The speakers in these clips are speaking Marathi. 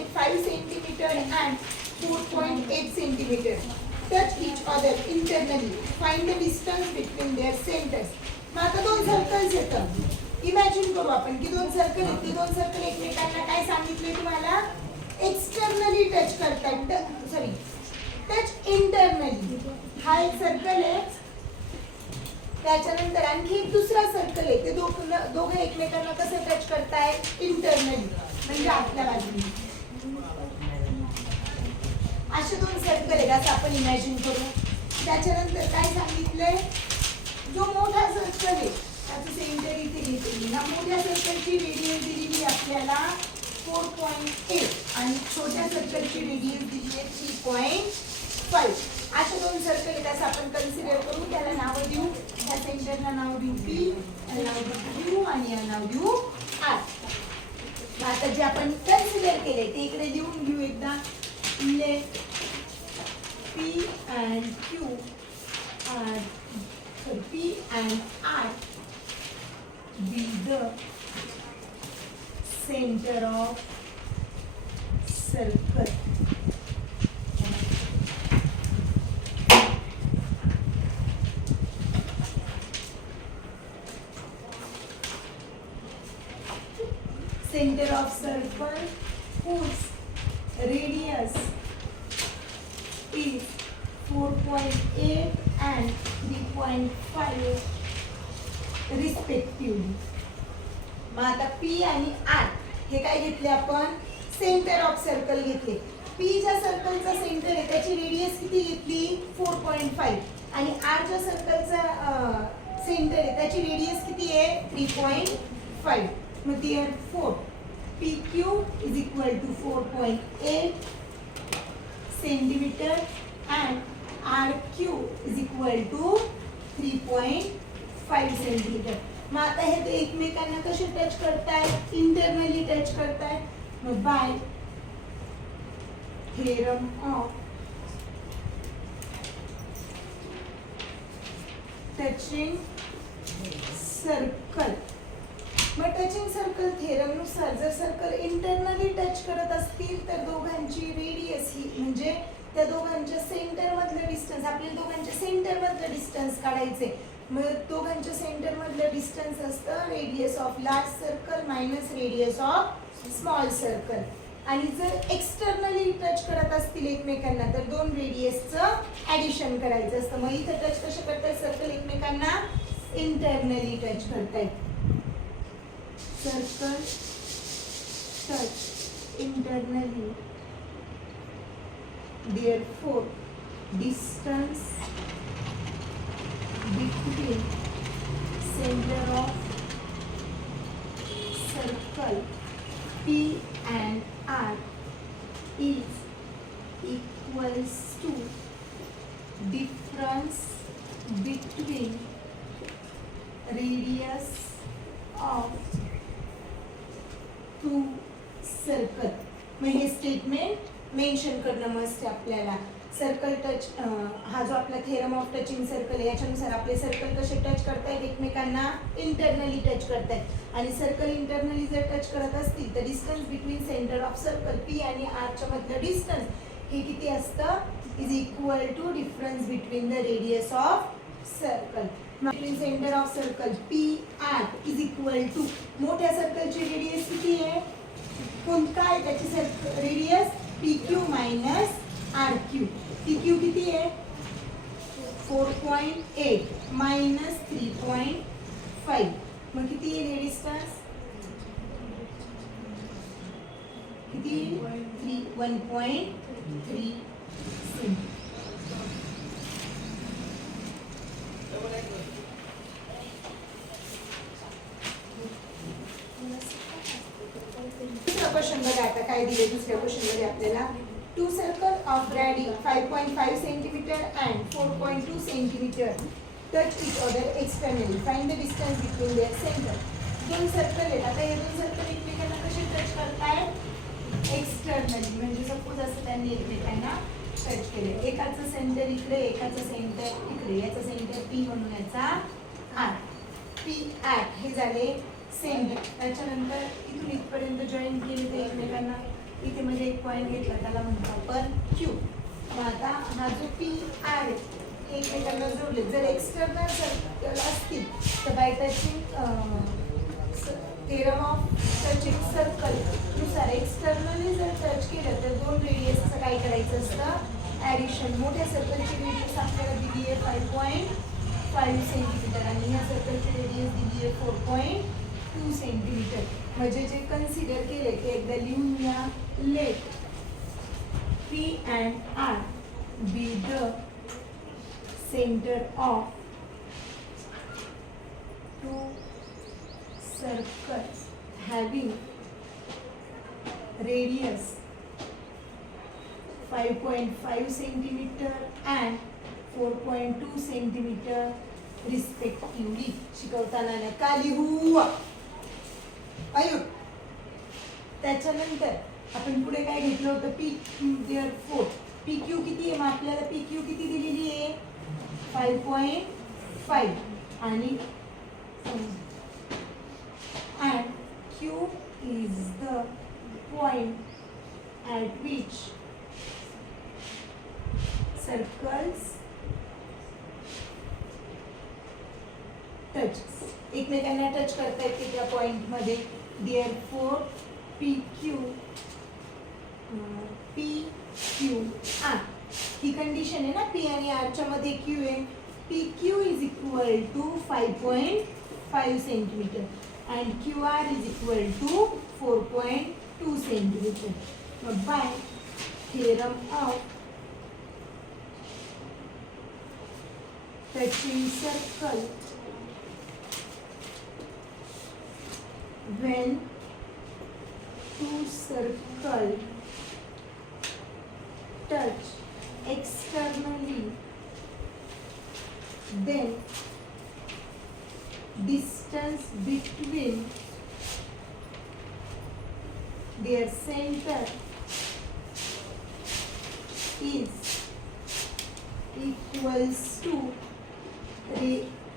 3.5 centimeter and 4.8 centimeter. Touch each other internally. Find the distance between their centers. मग आता दोन सर्कल्स येतात. इमॅजिन करू आपण की दोन सर्कल आहेत. ते दोन सर्कल एकमेकांना काय सांगितले तुम्हाला? एक्सटर्नली टच करतात. Sorry, touch internally. हा एक सर्कल आहे. त्याच्यानंतर आणखी एक दुसरा सर्कल आहे. ते दोघे एकमेकांना कसे टच करतायत? इंटरनली, म्हणजे आतल्या बाजूने. असे दोन सर्कल आहेत असं आपण इमॅजिन करू. त्याच्यानंतर काय सांगितलंय? जो मोठा सर्कल आहे त्याचं सेंटर इथे घेतलेली. ह्या मोठ्या सर्कलची रेडियस दिलेली आपल्याला 4.8 आणि छोट्या सर्कलची रेडियस दिली आहे 3.5. अशा दोन सर्कल आहेत असं आपण कन्सिडर करू. त्याला नाव देऊ. ह्या सेंटरला नाव देऊ P, याला नाव देऊ Q आणि याला नाव देऊ R. आता जे आपण कन्सिडर केले ते इकडे लिहून घेऊ एकदा. Let P and Q are P and R be the center of circle. Center of circle whose radius is 4.8 and 3.5 respectively. मग आता P आणि R हे काय घेतले आपण? सेंटर ऑफ सर्कल घेतले. P ज्या सर्कलचा सेंटर आहे त्याची रेडियस किती घेतली? 4.5 आणि R च्या सर्कलचा सेंटर आहे त्याची रेडियस किती आहे? 3.5. मग therefore PQ is equal to 4.8 centimeter and RQ is equal to 3.5 centimeter. मग आता हे ते एकमेकांना कसे टच करतायत? इंटरनली टच करतायत. मग by theorem of touching circle. मग टचिंग सर्कल थेरम नुसार जर सर्कल इंटरनली टच करत असतील तर दोघांची रेडियस ही म्हणजे त्या दोघांच्या सेंटर मधलं डिस्टन्स, आपल्याला दोघांच्या सेंटर मधलं डिस्टन्स काढायचे. मग दोघांच्या सेंटर मधलं डिस्टन्स असतं radius of large circle minus radius of small circle. आणि जर एक्सटर्नली टच करत असतील एकमेकांना तर दोन रेडियसचं ॲडिशन करायचं असतं. मग इथं टच कसे करतायत? सर्कल एकमेकांना इंटरनली टच करतायत. Circle touch internally. Therefore, distance between center of circle P and R is equals to difference between radius of two circle. मग हे स्टेटमेंट मेन्शन करणं मस्त आहे आपल्याला. सर्कल टच हा जो आपला थेरम ऑफ टचिंग सर्कल आहे याच्यानुसार आपले सर्कल कसे टच करतायत? एकमेकांना इंटरनली टच करतायत. आणि सर्कल इंटरनली जर टच करत असतील तर distance between center of circle P आणि R च्या मधलं डिस्टन्स हे किती असतं? Is equal to difference between the radius of circle. Between center of circle P R is equal to मोठ्या सर्कलची रेडियस किती आहे? कोणता आहे त्याची radius? PQ minus RQ. PQ किती आहे? 4.8 मायनस 3.5. मग किती आहे डिस्टन्स? किती? 1.3 सेंटीमीटर. क्वेश्चन बघा आता काय दिले दुसऱ्या क्वेश्चन मध्ये आपल्याला. Two circle of radius 5.5 centimetre and 4.2 centimeter touch each other externally. Find the distance between their center. दोन सर्कल आहेत. आता हे दोन सर्कल एकमेकांना कसे टच करतायत? एक्सटर्नली. म्हणजे सपोज असं त्यांनी एकमेकांना टच केले. एकाचं सेंटर इकडे, एकाचं सेंटर इकडे. याचं सेंटर P म्हणून याचा R. P R हे झाले सेंटर. त्याच्यानंतर इथून इथपर्यंत जॉईन केले ते एकमेकांना इथे म्हणजे एक पॉईंट घेतला त्याला म्हणतो आपण क्यू. मग आता हा जो पी आर एकमेकांना जोडले, जर एक्सटर्नल सर्कल असतील तर bye touching theorem of touching circle नुसार एक्सटर्नली जर टच केलं तर दोन रेडियसचं काय करायचं असतं ॲडिशन. मोठ्या सर्कलची रेडियस आपल्याला दिली आहे 5.5 सेंटीमीटर आणि ह्या सर्कलची रेडियस दिली आहे 4.2 सेंटीमीटर. म्हणजे जे कन्सिडर केले की एकदा लिहून घ्या. Let P and R be the center of two circles having radius 5.5 centimeter and 4.2 centimeter respectively. शिकवताना नका लिहू आयुष. त्याच्यानंतर आपण पुढे काय घेतलं होतं पी देअरफोर पी क्यू किती आहे. मग आपल्याला पी क्यू किती दिलेली आहे 5.5 आणि and Q is the point at which circles touches. एकमेकांना टच करतायत की त्या पॉइंट मध्ये. देअरफोर पी क्यू आर ही कंडिशन आहे ना. पी आणि आरच्या मध्ये क्यू आहे. P Q is equal to 5.5 centimetre and Q R is equal to 4.2 centimetre. मग by theorem of touching circle when two circles touch externally, then distance between their center is equals to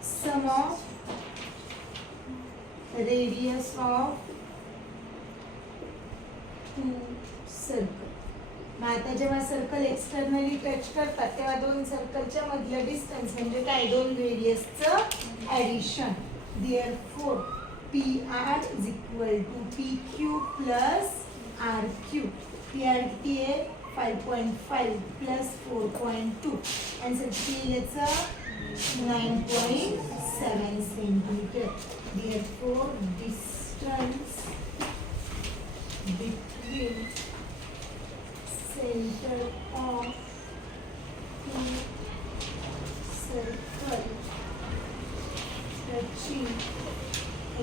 sum of radius of two circle. मग आता जेव्हा सर्कल एक्सटर्नली टच करतात तेव्हा दोन सर्कलच्या मधलं डिस्टन्स म्हणजे काय दोन रेडियसचं addition. Therefore P R is equal to P Q plus R Q. P R किती आहे 5.5 प्लस 4.2 आन्सर किती याचं 9.7 centimetre. Therefore, distance between center of two circles touching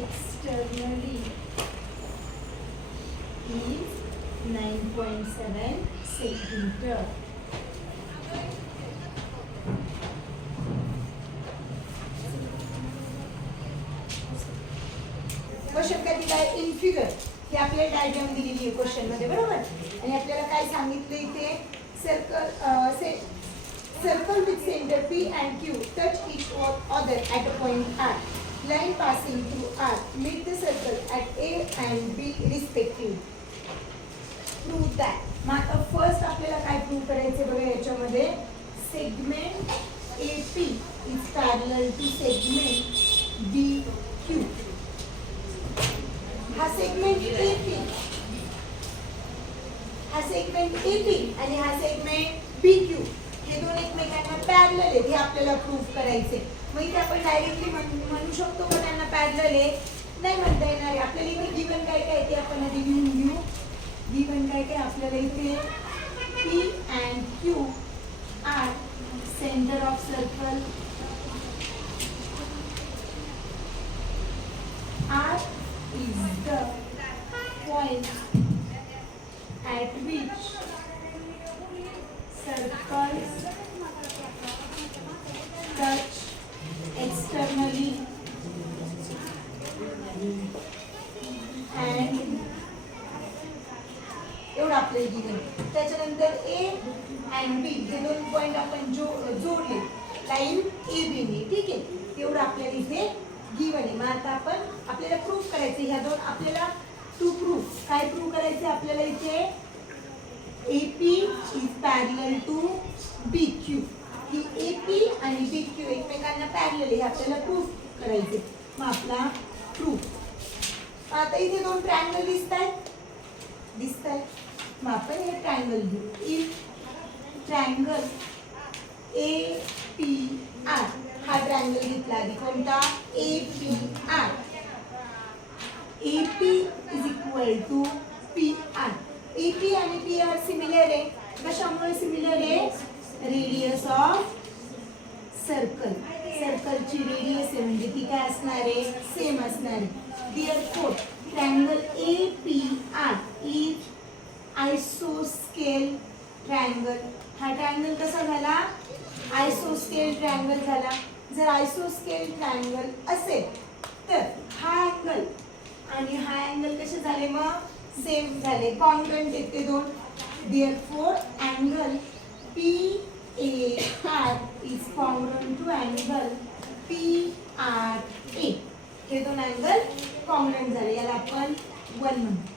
externally is 9.7 centimeter. Question काय दिलाय इन फिगर. ही आपल्याला डायग्राम दिलेली आहे क्वेश्चन मध्ये बरोबर. आणि आपल्याला काय सांगितलं इथे circle with centre P and Q touch each other at a point R. Line passing through R meet the circle at A and B respectively. Prove that. मग आता फर्स्ट आपल्याला काय प्रूव्ह करायचे बघा याच्यामध्ये. Segment AP is parallel to segment BQ. हा सेगमेंट AP आणि हा सेगमेंट BQ हे दोन एकमेकांना पॅरलल आहेत हे आपल्याला प्रूव्ह करायचे. मग इथे आपण डायरेक्टली म्हणू शकतो का त्यांना पॅरलल आहे नाही म्हणता येणार आहे. आपल्याला इथे गिवन काय काय ते आपण आधी लिहून घेऊ. गिवन काय काय आपल्याला इथे P and Q are center of circle. R is the point at which circles touch externally and एवढं आपल्याला गिवन. त्याच्यानंतर A and B हे दोन पॉइंट आपण जोडले लाईन AB ने. ठीक आहे एवढं आपल्याला इथे गिवन आहे. मग आता आपण आपल्याला प्रूव्ह करायचं ह्या दोन आपल्याला टू प्रूव्ह काय प्रूव्ह करायचे आपल्याला इथे AP is parallel to BQ. He AP आणि BQ एकमेकांना पॅरलल आहे, आपल्याला प्रूफ करायचे. मग आपला प्रूफ. आता इथे दोन ट्रायंगल दिसतायत. मग आपण हे ट्रायंगल घेऊ. इफ ट्रायंगल APR, हा ट्रायंगल घेतला आधी. कोणता? APR. AP is equal to PR. AP आणि PR सिमिलर आहे. कशामुळे सिमिलर आहे? Radius of circle. सर्कलची रेडियस आहे म्हणजे ती काय असणार आहे? सेम असणार आहे. Therefore, triangle APR is isoscale triangle. हा ट्रायंगल कसा झाला? आयसोस्केल ट्रायंगल झाला. जर आयसोस्केल ट्रायंगल असेल तर हा अँगल आणि हा अँगल कसे झाले? मग सेम झाले, कॉन्ग्रुएंट आहेत ते दोन. Therefore, angle PAR is congruent to angle PRA. हे दोन अँगल कॉन्ग्रुएंट झाले, याला आपण 1 म्हणतो.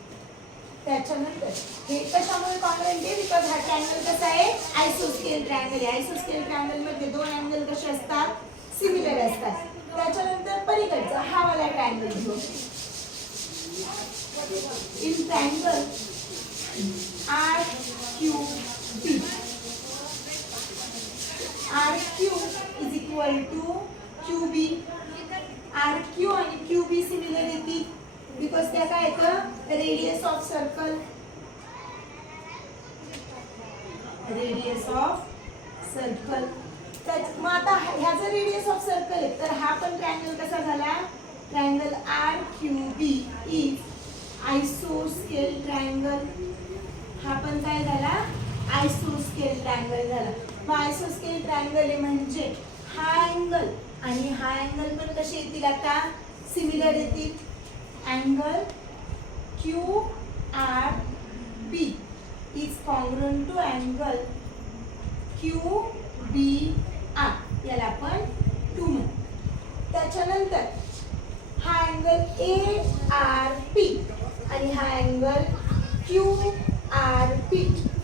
त्याच्यानंतर हे कशामुळे कॉन्ग्रुएंट आहे? बिकॉज हा ट्रायंगल कसा आहे? आयसोस्केल ट्रायंगल आहे. आयसोस्केल ट्रायंगल मध्ये दोन अँगल कसे असतात? सिमिलर असतात. त्याच्यानंतर पलीकडचा हा वाला ट्रायंगल घेऊ. In triangle RQB, RQ is equal to QB. RQ आणि QB सिमिलर येतील बिकॉज त्या काय येतं? Radius of circle. Radius of circle. मग आता ह्याचा रेडियस ऑफ सर्कल आहे तर हा पण ट्रायंगल कसा झाला? ट्रायंगल RQB इज आयसोस्केल ट्रायंगल. हा पण काय झाला? आयसोस्केल ट्रायंगल झाला. मग आयसोस्केल ट्रायंगल आहे म्हणजे हा अँगल आणि हा अँगल पण कसे येतील? आता सिमिलर येतील. Angle QRB is congruent to angle QBR. याला आपण 2 म्हणतो. त्याच्यानंतर हा अँगल ARP आणि हा अँगल QRP,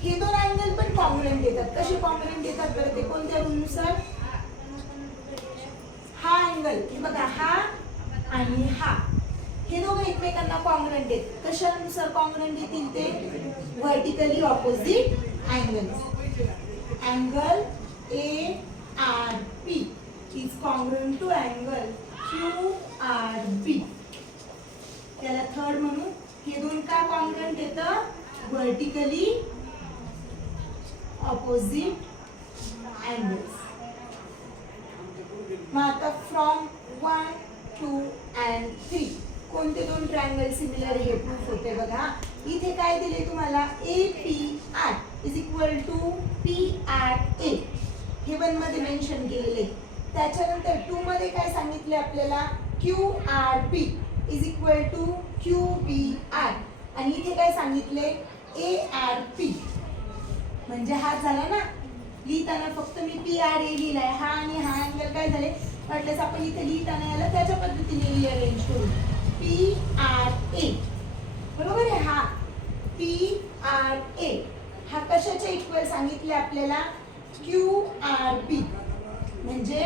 हे दोन अँगल पण कॉन्ग्रुएंट येतात. कसे कॉन्ग्रुएंट येतात बरं? ते कोणत्या रूलनुसार? हा अँगल हे बघा, हा आणि हा, हे दोघं एकमेकांना कॉन्ग्रुएंट आहेत. कशानुसार कॉन्ग्रुएंट येतील ते? Vertically opposite angles. Angle ARP is congruent to angle QRB. त्याला थर्ड म्हणून. हे दोन का कॉन्ग्रुएंट येतं? Vertically opposite angles. मग आता फ्रॉम 1, 2 and 3 कोणते दोन ट्रायंगल सिमिलर हे प्रूफ होते बघा. इथे काय दिले तुम्हाला? APR is equal to PRA. हे 1 मध्ये मेन्शन केलेले. त्याच्यानंतर 2 मध्ये काय सांगितले आपल्याला? QRB is equal to QBR. आणि इथे काय सांगितले? ARP. म्हणजे हा झाला ना, लिहिताना फक्त मी PRA लिहिलाय. हा आणि हा अँगल काय झाले? वाटल्यास आपण इथे लिहिताना याला त्याच्या पद्धतीने रिअरेंज करू. PRA बरोबर आहे. हा PRA हा कशाच्या इक्वल सांगितले आपल्याला? QRB. म्हणजे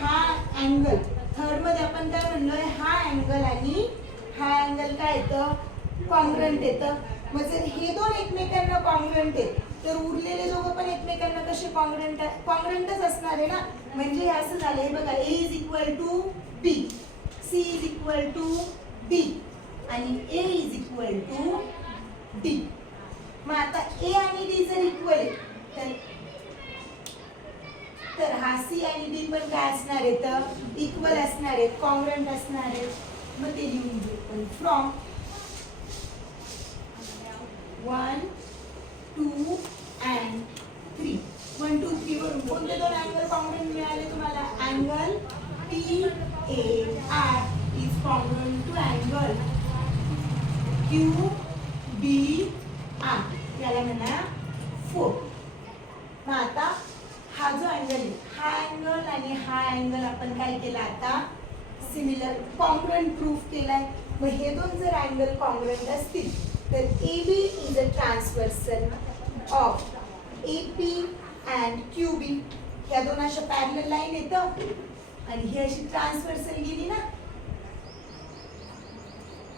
हा अँगल थर्ड मध्ये आपण काय म्हणलोय? हा अँगल आणि हा अँगल काय येतं? कॉन्ग्रुएंट येतं. मग जर हे दोन एकमेकांना कॉन्ग्रुएंट आहेत तर उरलेले दोघं पण एकमेकांना कसे कॉन्ग्रुएंटच असणार आहे ना. म्हणजे असं झालंय बघा, A is equal to B, C is equal to D आणि A is equal to D. मग आता A आणि D जर इक्वल आहे तर हा C आणि D पण काय असणार आहे? तर इक्वल असणार आहेत, कॉन्ग्रुएंट असणार आहेत. मग ते लिहून घेऊ पण. From 1, 2 and 3. 1, 2, 3 वरून कोणते दोन अँगल कॉन्ग्रुएंट मिळाले तुम्हाला? Angle PAR is congruent to angle QBR. याला म्हणा 4. मग आता हा जो अँगल आहे, हा अँगल आणि हा अँगल आपण काय केला? आता सिमिलर कॉन्ग्रुएंट प्रूफ केलाय. मग हे दोन जर अँगल कॉन्ग्रुएंट असतील तर AB is a transversal, of AP and QB. ह्या दोन अशा पॅरलल लाईन येतं आणि ही अशी ट्रान्सव्हर्सल गेली ना,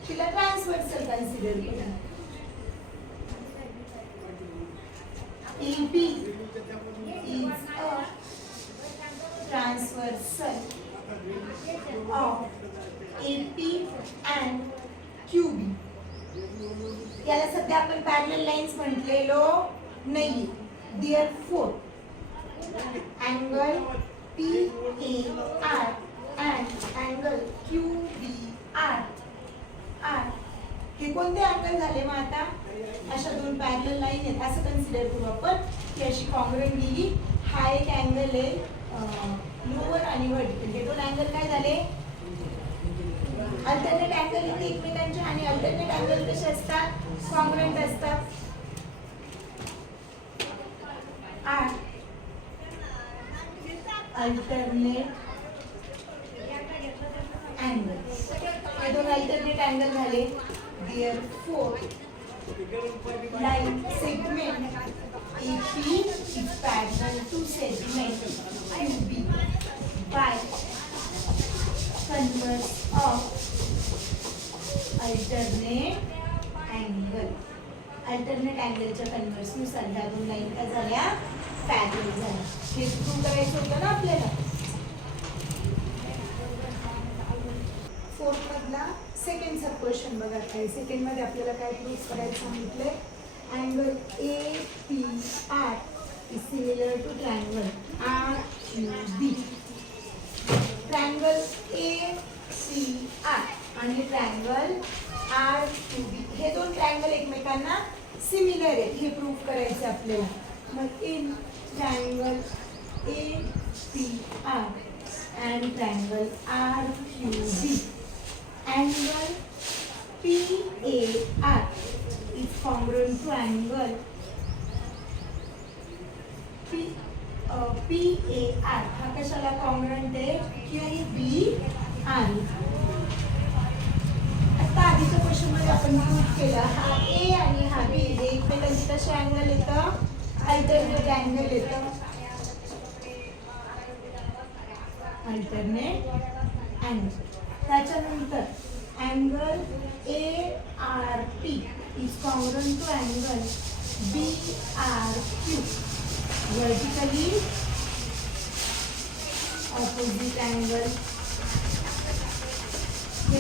तिला ट्रान्सव्हर्सल कन्सिडर केलं. AB is a transversal of AP and QB. याला सध्या आपण पॅरलल लाईन्स म्हटलेलो नाही. Therefore, angle PAR and angle QBR are हे कोणते अँगल झाले मग आता? अशा दोन पॅरलल लाईन आहेत असं कन्सिडर करू आपण की अशी कॉंग्रुएंट गेली. हा एक अँगल आहे लोअर आणि व्हर्टिकल. हे दोन अँगल काय झाले? अल्टरनेट अँगल येते एकमेकांचे आणि अल्टरनेट अँगल कसे असतात? कॉंग्रुएंट असतात. Alternate angle. हे दोन अल्टरनेट अँगल झाले. Therefore, line segment AP is parallel to segment QB by converse of alternate angle. Alternate अँगलच्या कन्व्हर्स नुसार ह्या दोन लाईन काय झाल्या? पॅरलल झाल्या. हे प्रूव्ह करायचं होतं ना आपल्याला. फोर्थ मधला सेकंड सब क्वेश्चन बघा काय. सेकंड मध्ये आपल्याला काय प्रूव्ह करायचं सांगितलंय? Angle APR is similar to triangle RQB. Triangle ACR आणि ट्रायंगल RQB हे दोन ट्रायंगल एकमेकांना सिमिलर आहेत हे प्रूव्ह करायचं आपल्याला. मग in triangle APR and triangle RQB, angle PAR is congruent to angle PAR. हा कशाला कॉंग्रुएंट आहे? QBR. आता आधीच्या क्वेश्चन मध्ये आपण प्रूव्ह केलं हा A आणि हा B हे एकमेकांचे कसे अँगल येतं? अल्टरनेट अँगल येतं. Alternate angle. त्याच्यानंतर angle ARP is congruent to angle BRQ. Vertically opposite angle. हे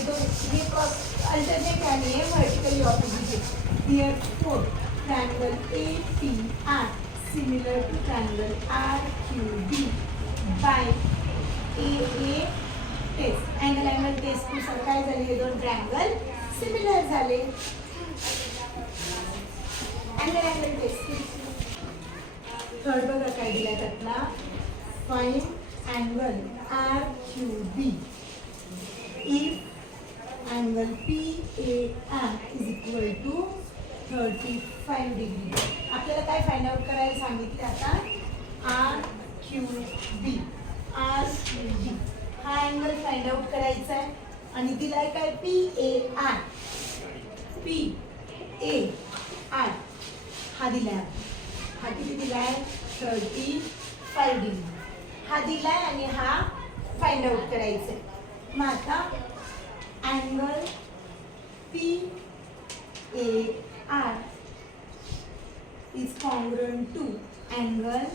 अल्टरनेट आहे vertically opposite. Therefore, triangle APR similar to triangle RQB by AA test. Angle test नुसार काय झाले? हे दोन ट्रायंगल सिमिलर झाले. Angle test. थर्ड बघा काय दिला त्यातला? Find angle RQB if angle PAR is equal to 35 degree. आपल्याला काय फाइंड आउट करायला सांगितले आता? RQB हा अँगल फाइंड आउट करायचा आहे आणि दिलाय काय? PAR हा दिलाय. हा किती दिलाय? 35 डिग्री हा दिलाय आणि हा फाइंड आउट करायचा आहे. मग आता angle PAR is congruent to angle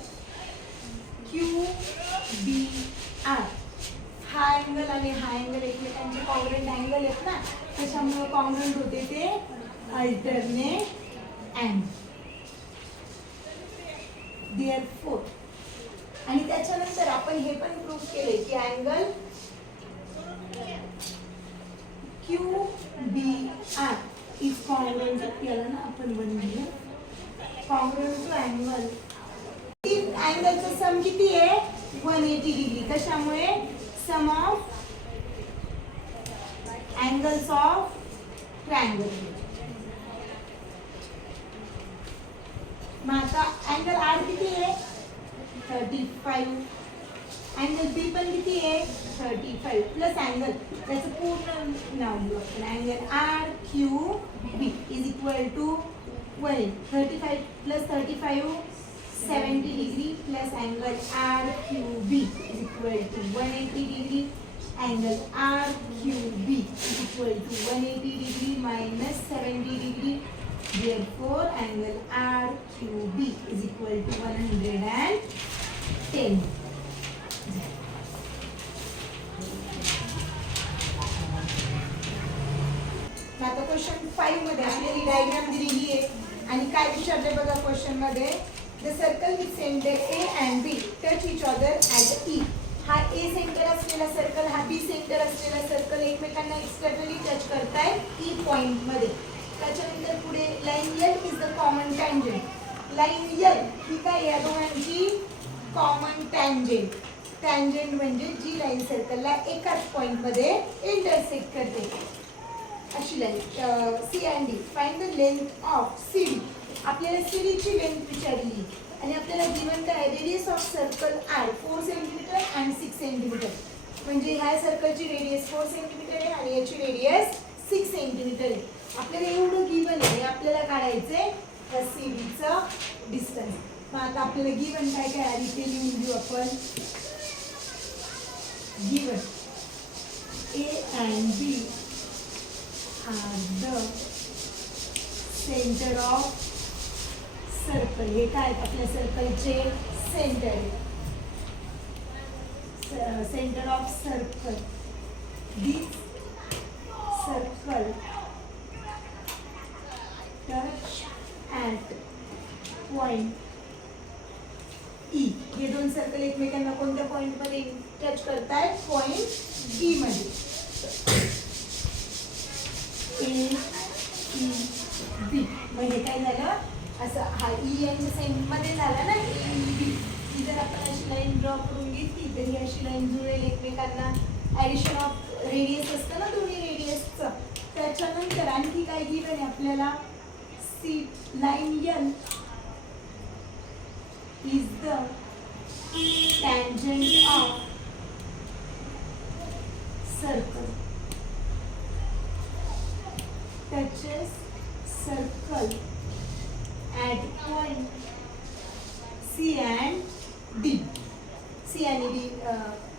QBR. हा अँगल आणि हा अँगल एकमेकांचे कॉंग्रुएंट अँगल आहेत ना, त्याच्यामुळे कॉंग्रुएंट होते ते अल्टरनेट अँगल. Therefore, आणि त्याच्यानंतर आपण हे पण प्रूव्ह केले की अँगल QBR is congruent याला ना आपण बनवूया congruent to angle. अँगलचा सम किती आहे? 180 डिग्री. कशामुळे? सम ऑफ अँगल्स ऑफ ट्रायंगल. मग आता अँगल R किती आहे? 35. अँगल B पण किती आहे? 35 प्लस अँगल त्याचं पूर्ण नाव लिहू आपण. Angle RQB is equal to 35 plus 35 70 degree plus angle RQB is equal to 180 degree. Angle RQB is equal to 180 degree minus 70 degree. Therefore, angle RQB is equal to 110. आता क्वेश्चन 5 मध्ये आपल्याला डायग्राम दिलेली आहे आणि काय विचारले बघा क्वेश्चन मध्ये the circle with centre A and B touch each other at E. हा ए सेंटर असलेला सर्कल हा बी सेंटर असलेला सर्कल एकमेकांना एक्सटर्नली टच करतायत ई पॉइंट मध्ये. त्याच्यानंतर पुढे line L is the common tangent. Line L ही काय या दोघांची कॉमन टँजंट. टँजंट म्हणजे जी लाईन सर्कलला एकाच पॉइंट मध्ये इंटरसेक्ट करते अशी line. C and D find the length of C D. आपल्याला सी डीची लेंथ विचारली आणि आपल्याला गिवन काय radius of circle are 4 centimeter and 6 centimeter. म्हणजे ह्या सर्कलची रेडियस 4 सेंटीमीटर आहे आणि याची रेडियस 6 सेंटीमीटर आहे. आपल्याला एवढं गिवन आहे आपल्याला काढायचंय या सी डीचं डिस्टन्स. मग आता आपल्याला गिवन काय काय आधी ते लिहून घेऊ आपण. Given A and B are the center of circle. हे काय आपल्या सर्कलचे सेंटर आहे. Center of circle. This circle touch at point E. हे दोन सर्कल एकमेकांना कोणत्या पॉइंट मध्ये टच करतायत पॉइंट ई मध्ये. ए ई बी म्हणजे काय झालं असं हा ई यांच्या सेंट मध्ये झाला ना ए ई बी. ही जर आपण अशी लाईन ड्रॉ करून घेतली तर ही अशी लाईन जुळेल एकमेकांना. ॲडिशन ऑफ रेडियस असतं ना दोन्ही रेडियसचं. त्याच्यानंतर आणखी काय गिवन आहे आपल्याला see line L is the tangent of circle. touches circle at point C and D. C आणि D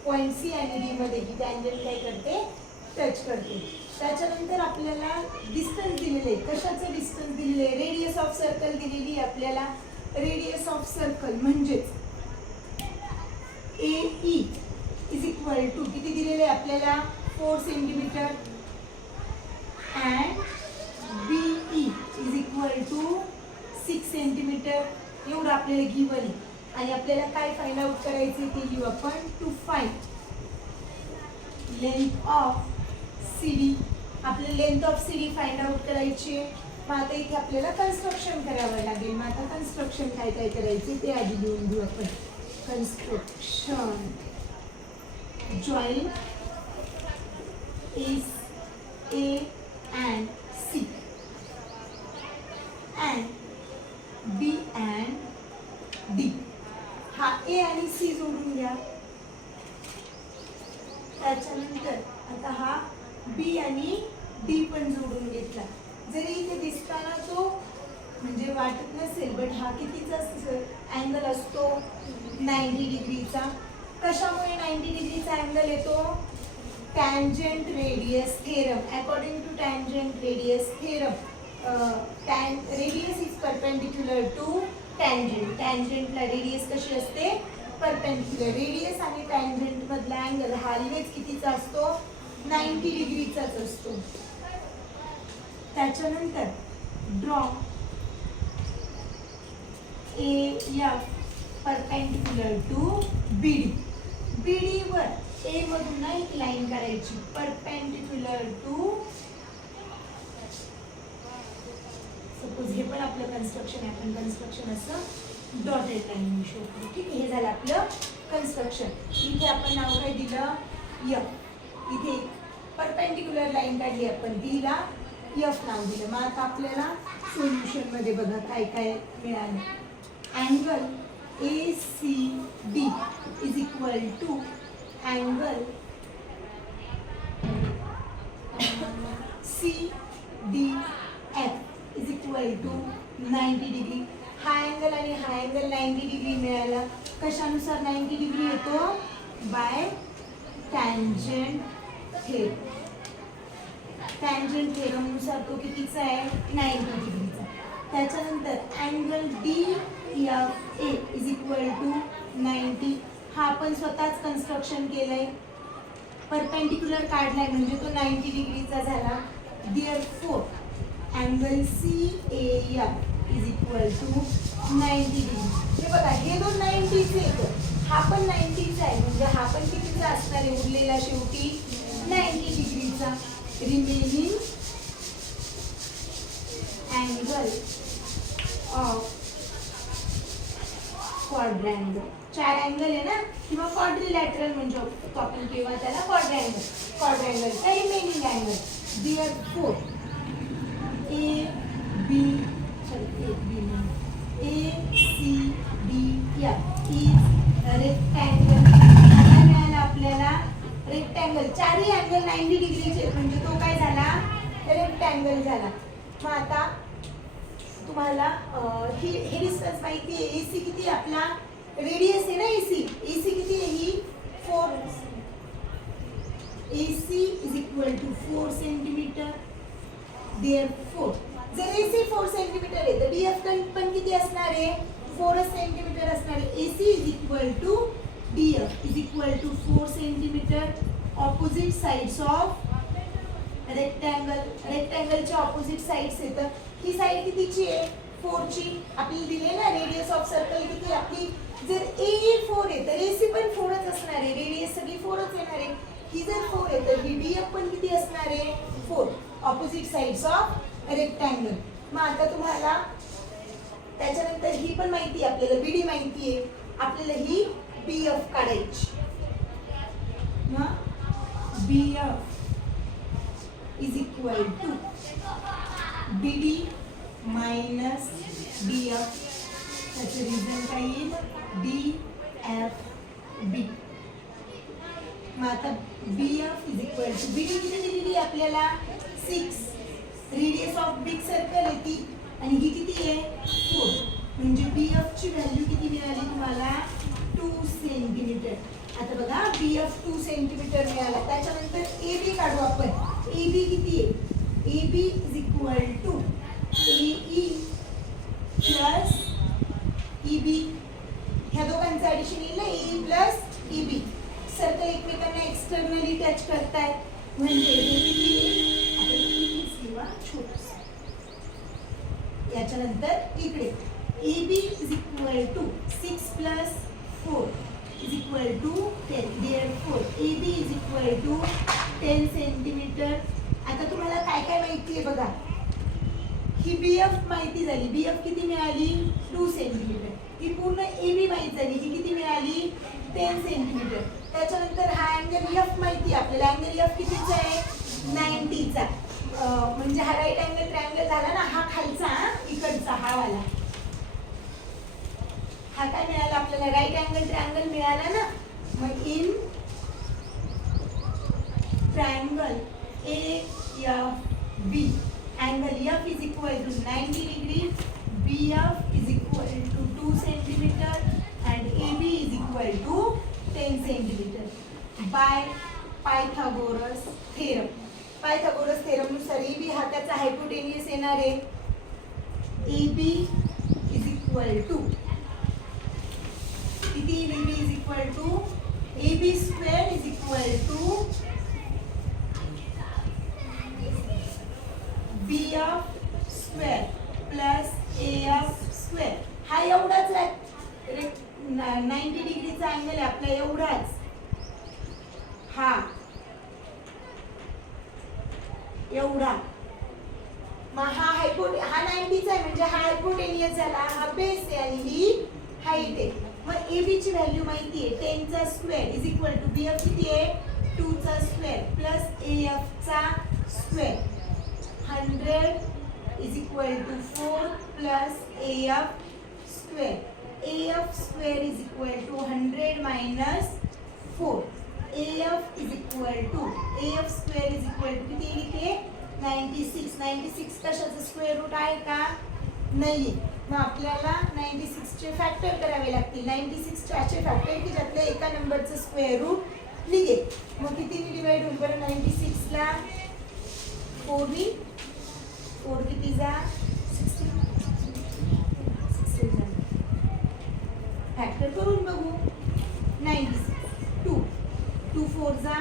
पॉइंट C आणि D मध्ये ही टँजंट काय करते टच करते. त्याच्यानंतर आपल्याला डिस्टन्स दिलेले आहे. कशाचं डिस्टन्स दिलेले आहे रेडियस ऑफ सर्कल दिलेली आहे आपल्याला. रेडियस ऑफ सर्कल म्हणजेच ए ई इज इक्वल टू किती दिलेले आहे आपल्याला 4 centimeter and BE is equal to 6 centimetre. एवढं आपल्याला गिवन आहे आणि आपल्याला काय फाइंड आउट करायचे ते लिहू आपण. To find length of CD. आपल्याला length of CD find out करायची आहे. मग आता इथे आपल्याला कन्स्ट्रक्शन करावं लागेल. मग आता कन्स्ट्रक्शन काय काय करायचे ते आधी लिहून घेऊ आपण. Construction join is A and C and B and D. हा A आणि C जोडून घ्या. त्याच्यानंतर आता हा B आणि D पण जोडून घेतला. जरी इथे दिसताना तो म्हणजे वाटत नसेल बट हा कितीचा अँगल असतो 90 डिग्रीचा. कशामुळे 90 डिग्रीचा अँगल येतो tangent radius theorem. According to tangent radius theorem, radius is perpendicular to tangent. Tangent ला radius कशी असते perpendicular. radius आणि tangent मधला अँगल हा always कितीचा असतो 90 डिग्रीचाच असतो. त्याच्यानंतर draw AF perpendicular to BD. BD वर ए मधून ना एक लाईन काढायची परपेंडिक्युलर टू. सपोज हे पण आपलं कन्स्ट्रक्शन आहे. आपण कन्स्ट्रक्शन असं डॉटेड लाईन शो करू. ठीक आहे. हे झालं आपलं कन्स्ट्रक्शन. इथे आपण नाव काय दिलं F. इथे परपेंडिक्युलर लाईन काढली आपण तिला F नाव दिलं. मग आता आपल्याला सोल्युशन मध्ये बघा काय काय मिळालं. Angle ACD is equal to angle CDF is equal to 90 degree. हा अँगल आणि हा अँगल 90 डिग्री मिळाला. कशानुसार 90 डिग्री येतो? By tangent theorem. टँजंट थेरमनुसार तो कितीचा आहे? 90 डिग्रीचा. त्याच्यानंतर angle DFA is equal to 90. हा आपण स्वतःच कन्स्ट्रक्शन केलंय, परपेंडिक्युलर काढलाय म्हणजे तो 90 डिग्रीचा झाला. Therefore angle CAF is equal to 90 degree. हे बघा हे दोन 90चे येतं, हा पण 90चा आहे म्हणजे हा पण कितीचा असणार आहे? उरलेला शेवटी 90 डिग्रीचा. Remaining angle of quadrangle. चार अँगल आहे ना, किंवा क्वाड्रिलॅटरल म्हणजे आपण किंवा त्याला क्वाड्रँगल. क्वाड्रँगलचा remaining angle. Therefore ACDF is rectangle. आता मिळाला आपल्याला रेक्टँगल. चारही अँगल 90 डिग्रीचे म्हणजे तो काय झाला? रेक्टँगल झाला. मग आता तुम्हाला हे डिस्टन्स माहिती आहे. AC किती आपला? रेडियस आहे ना AC. AC किती आहे ही? 4. AC is equal to 4 centimetre. Therefore जर AC 4 सेंटीमीटर आहे तर DF पण किती असणार आहे? 4 सेंटीमीटर असणार आहे. AC is equal to DF is equal to 4 centimetre. Opposite sides of rectangle. रेक्टँगलच्या ऑपोजिट साइड्स येतं. ही साइड कितीची आहे? 4 ची. आपल्याला दिले ना रेडियस ऑफ सर्कल किती आपली? जर AE 4 आहे तर AC पण 4च असणार आहे. रेडियस सगळी 4च येणार आहे. ही जर 4 आहे तर ही DF पण किती असणार आहे? 4. Opposite sides of rectangle. मग आता तुम्हाला त्याच्यानंतर ही पण माहिती आहे आपल्याला, BD माहिती आहे. आपल्याला ही BF काढायची. मग BF is equal to BD minus DF. त्याचं रिझल्ट काय येईल? DFB. मग आता BF is equal to BD किती दिलेली आपल्याला? 6. रेडियस ऑफ बिग सर्कल आहे ती, आणि ही किती आहे? 4. म्हणजे BF ची व्हॅल्यू किती मिळाली तुम्हाला? 2 सेंटीमीटर. आता बघा BF 2 सेंटीमीटर मिळाला. त्याच्यानंतर AB काढू आपण. AB किती आहे? AB is equal to AE plus EB. ह्या दोघांचं ऍडिशन येईल ना, AE प्लस EB. सर्कल एकमेकांना एक्सटर्नली टच करतायत म्हणजे याच्यानंतर इकडे AB is equal to 6 plus 4 is equal to 10. Therefore AB is equal to 10 centimetre. आता तुम्हाला काय काय माहिती आहे बघा. ही BF माहिती झाली. BF किती मिळाली? 2 सेंटीमीटर. ही पूर्ण AB माहिती झाली. ही किती मिळाली? 10 सेंटीमीटर. त्याच्यानंतर हा अँगल F माहिती आहे आपल्याला. अँगल F कितीचा आहे? 90चा. म्हणजे हा राईट अँगल ट्रायंगल झाला ना, हा खालचा इकडचा हा वाला. हा काय मिळाला आपल्याला? राईट अँगल ट्रायंगल मिळाला ना. मग in triangle AFB angle F is equal to 90 degree, BF is equal to 2 centimetre and AB is equal to 10 centimetre by Pythagoras theorem. Pythagoras theorem नुसार AB हा त्याचा हायपोटेनियस येणार आहे. AB इज इक्वल टू किती? AB is equal to AB square is equal to BF square plus AF square. हा एवढाच आहे 90 डिग्रीचा अँगल आहे आपला, एवढाच. हा एवढा. मग हा 90चा आहे म्हणजे हा हायपोटेनियस झाला, हा बेस आहे आणि ही हाईट आहे. मग AB ची व्हॅल्यू माहिती आहे 10 चा square is equal to BF किती आहे? 2 चा स्क्वेअर प्लस AF चा square. 100 is equal to 4 plus AF square. AF square is equal to 100 minus 4. AF is equal to AF square is equal to किती लिहिते? 96. 96 कशाचं स्क्वेअर रूट आहे का? नाहीये. मग आपल्याला 96चे फॅक्टर करावे लागतील. 96 असे फॅक्टर की ज्यातल्या एका नंबरचं स्क्वेअर रूट निघेल. मग कितीने डिवाइड होईल बरं? 96ला 4 ने 4 किती जा 16 फॅक्टर करून बघू. 96 2 4 जा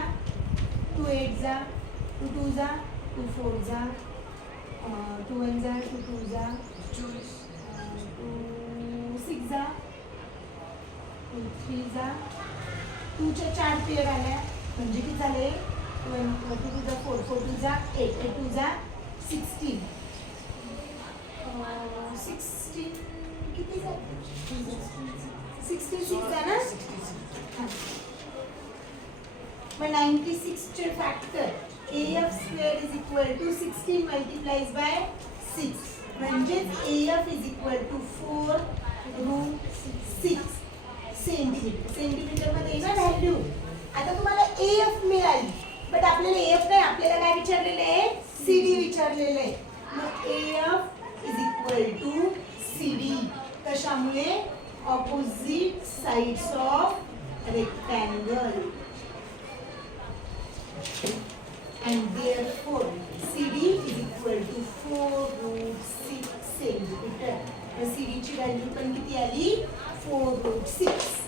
2 8 जा 2 2 जा 2 4 जा 2 1 जा 2 2 जा 2 6 जा 2 3 जा 2 च्या 4 पेअर आल्या म्हणजे किती झाले 2 2 जा 4 4 2 जा 8 8 2 जा 16 16 किती झाले 66 जा ना. मग 96 चे factor AF square is equal to 16 multiplies by 6 म्हणजेच AF is equal to 4 root 6 centimetre. Centimetre मध्ये ना व्हॅल्यू. आता तुम्हाला AF मिळाली बट आपल्याला AF नाही, आपल्याला काय विचारलेलं आहे CD विचारलेलं आहे. मग AF is equal to CD कशामुळे opposite sides of rectangle and therefore CD is equal to 4 root 6 centimeter. CD ची व्हॅल्यू पण किती आली 4 root 6.